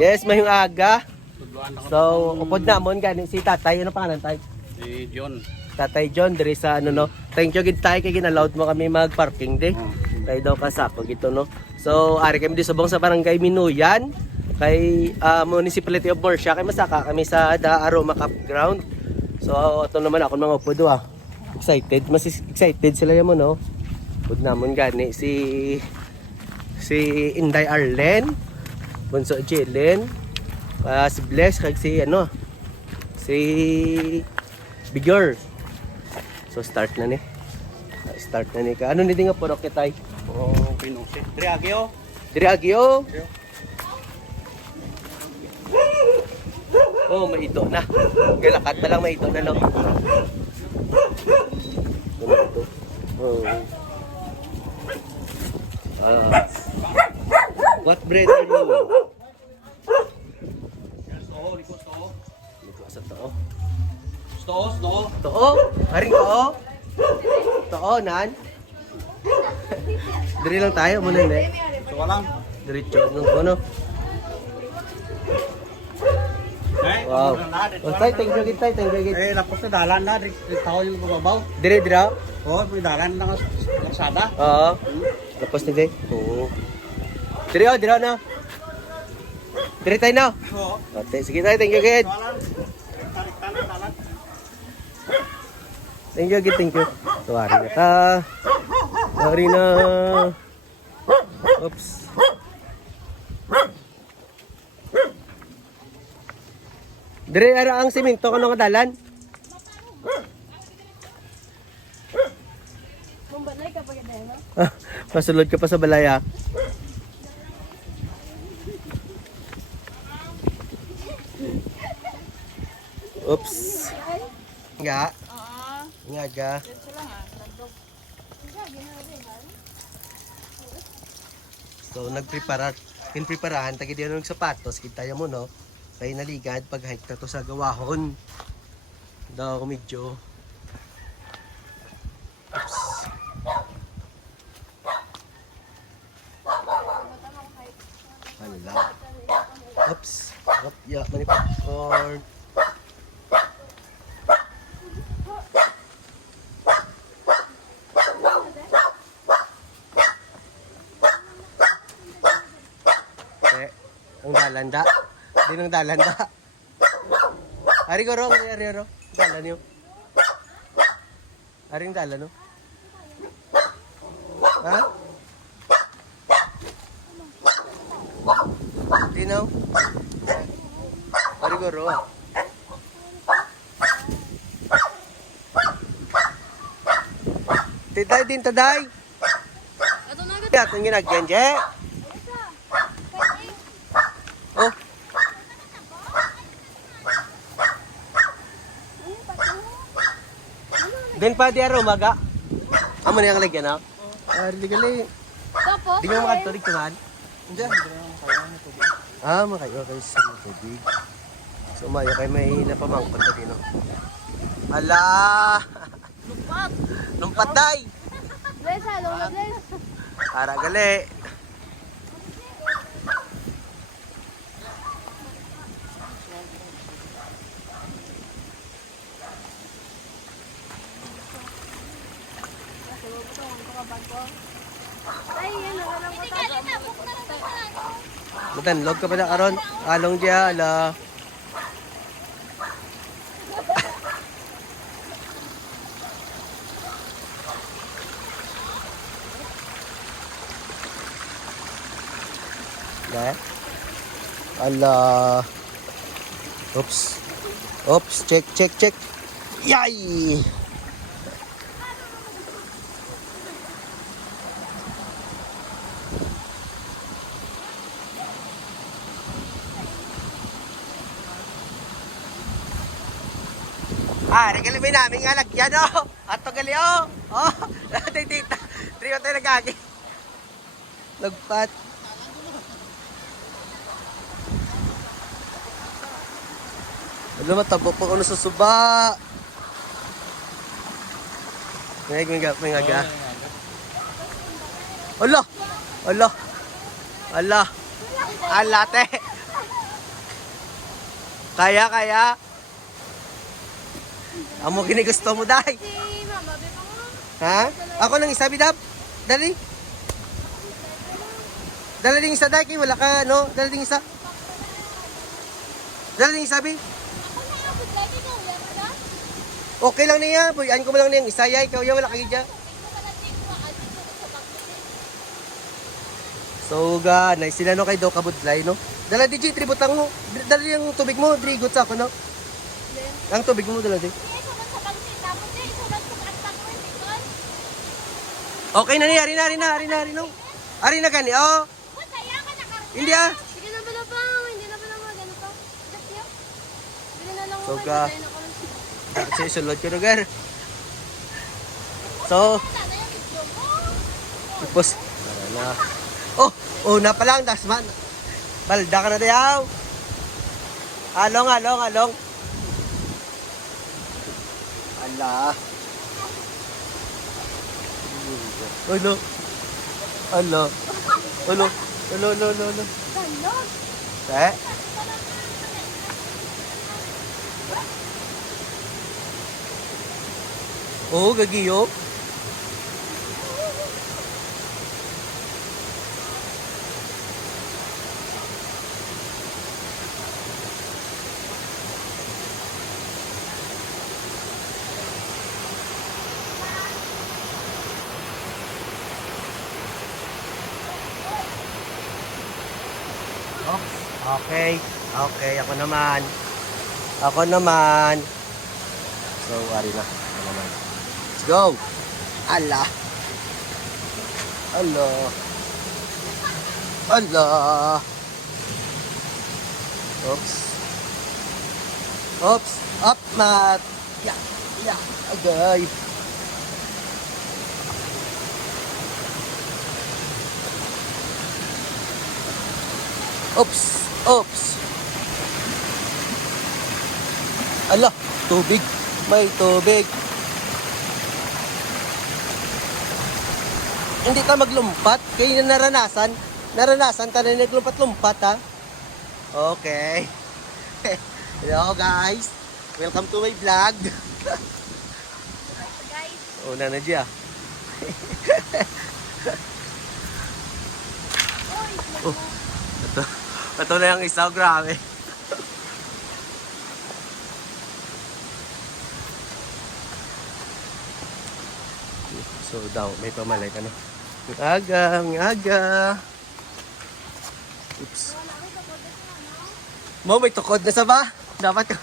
Yes, mayong aga. So, upod na mo gani si Tatay, ano pangalan tay? Si John. Tatay John diri sa ano no. Thank you gid tay kay ginallowed mo kami mag-parking day. Kay daw kasako gito no. So, ari kami di subong sa barangay Minuyan kay Municipality of Borsia kay masaka kami sa Da Aroma Campground. So, ito naman ako mga upod excited, mas excited sila mo no. Upod namon gani si Inday Arlen, Bunso Jelen, si Bless kag si si Bigger. So start na ni. Start na ni ka. Ano ni nga purok kitay? Oh, Pinose. Triagio. Diragyo. Oh, maito na. Galakat na lang maito na no. Ito. Oh. What breed are you? Liko sa too. Too? Haring too? Too, nan? Diri lang tayo muna na. So walang. Diretso nung ano. Wow. Tay, thank you gid. Eh, lapos na dalan na. Tao yung bababaw. Dire dira. Oh, may dalan na laksada. Oo. Tapos ni Jay. Oo. Dire na. Dire tayo na. Oo. Okay, sige tayo. Thank you gid. Tarik-tarik dalan. Thank you. Sorry na ta. Sorry na. Oops. Dire ara ang simento kano nga dalan? Mambalay ka pa gid no? Masulod ka pa sa balaya. Oops. Nga. Nga ga. So nagpreparahan tagi diyan ng sapatos kita mo no. Kay naligad pag hike ta to sa gawahon. Daw medyo. Oops. Hala. Oops. Up, ya, mani popcorn. Ang dalanda. Di nang dalanda. Ari ko ro. Dalan yun. Aring dalan no. Ha? Di na. Ari ko ro. Tiday din taday. Ato na gid. At ang ginagyan, Oh. Den pa di araw maga. Amo ni ang lagyan na. Di gali. Tapos Di mo makatulig tuman. Diyan. Makayo kayo sa tubig. So mayo kay may napamangkot na dino. Ala! lupat. Lumpat day. Bless hello, bless. Para gali. Ay, yan lang ko ta. Matanlog ka pa na karon. Along diya ala. Nah. Ala. Oops, check. Yay! Regali may namin nga lagyan, oh! Ato gali, oh! Oh! Tita, trio tayo nagagi. Lagpat. Alam mo, tabok pa ko sa suba. May ngaga. Ala! Ala! Ala! Ala, te! Kaya. Amo kini gusto mo dai. Si Mama, be pa nga. Ha? Ako nang isa bidap. Dali. Dali ding isa dai kay wala ka no. Dali ding isa. Dali ding isa bi. Ako na ako, lagi ka, wala ka na. Okay lang niya. Buyan ko mo lang niyang isa yay. Ikaw ya wala kay dya. Ikaw ka na tingko, atin ko sa pagkakas. So ga, nice sila no kay do kabudlay no. Dala di G, tributang mo. Dala yung tubig mo, drigot sa ako no. Ang tubig mo dala di. Isulat sa pagkakas, tapos isulat sa pagkakas, ikaw. Okay na ni, ari na. Ari na gani. Oh, Masaya ka na karoon. hindi ah. Sige na pala pa, hindi na pala magano pa. Just yun. Bili na lang So, ako, ga- bili na ako. Kasi sulod ko lugar. So, Sana yung video mo. tapos, tara na. Oh, na pa lang, dasman. Balda ka na dayaw. Along. Ala. Ala. Ganon. Eh? Oo, gagiyo. Oh, okay, ako naman. So, ari na. Ako naman. Let's go. Ala. Oops. Up, mat. Yeah. Agay. Oops. Ala, tubig. May tubig. Hindi ka maglumpat. Kaya naranasan ka na naglumpat-lumpat ha. Okay. Hello guys. Welcome to my vlog. Guys, Una na dyan. Oh, ito na yung isa. Grabe. So daw, may pamalay ka no. Ang aga. Oops. Mo, may tukod na sa ba? Dapat ka.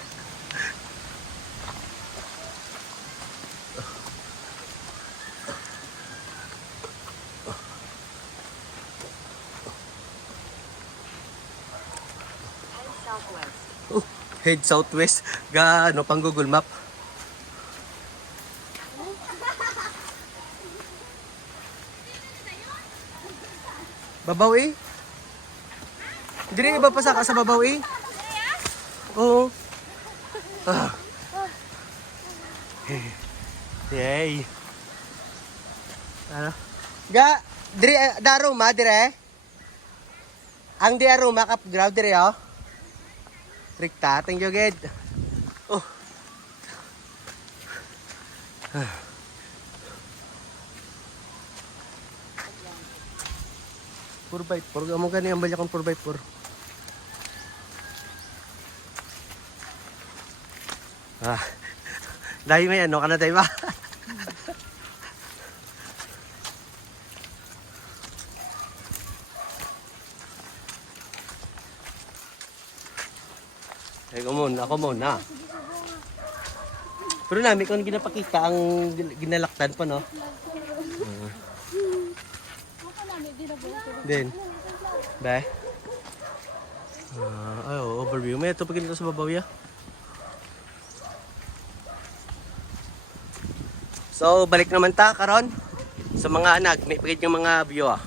Oh, head southwest. Gaano pang Google Map. Babaw eh. Dili iba pa ka sa babaw eh. Oo. Ah. Yay. Ano? Ga, diri daruma dire. Ang di aruma kap graw dire oh. Rikta, thank you gid. Oh. Puro by 4. Amo gani ang balya kong 4x4. Dahil may ano ka na tayo ba? Ako muna. Pero namin kung ginapakita ang ginalaktan pa no. Then, ba? Overview. May ito pag ito sa babaw ya. So, balik naman ta karon sa mga anak. May pagid yung mga view ah.